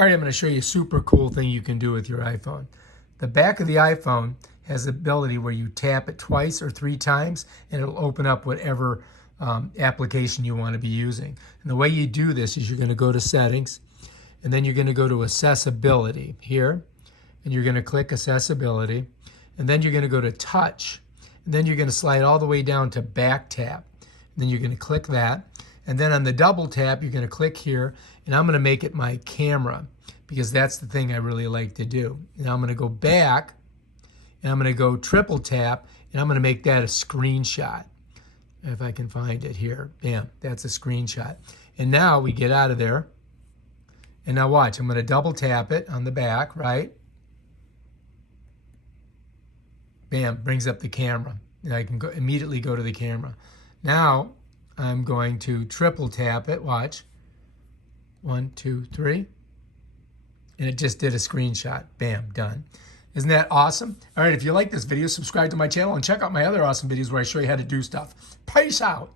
All right, I'm going to show you a super cool thing you can do with your iPhone. The back of the iPhone has the ability where you tap it twice or 3 times and it'll open up whatever application you want to be using. And the way you do this is you're going to go to Settings, and then you're going to go to Accessibility here, and you're going to click Accessibility, and then you're going to go to Touch, and then you're going to slide all the way down to Back Tap. And then you're going to click that, and then on the double tap you're going to click here, and I'm going to make it my camera because that's the thing I really like to do. And I'm going to go back, and I'm going to go triple tap, and I'm going to make that a screenshot. If I can find it here. Bam, that's a screenshot. And now we get out of there. And now watch, I'm going to double tap it on the back, right? Bam, brings up the camera. And I can immediately go to the camera. Now I'm going to triple tap it, watch. 1, 2, 3. And it just did a screenshot. Bam, done. Isn't that awesome? All right, if you like this video, subscribe to my channel and check out my other awesome videos where I show you how to do stuff. Peace out.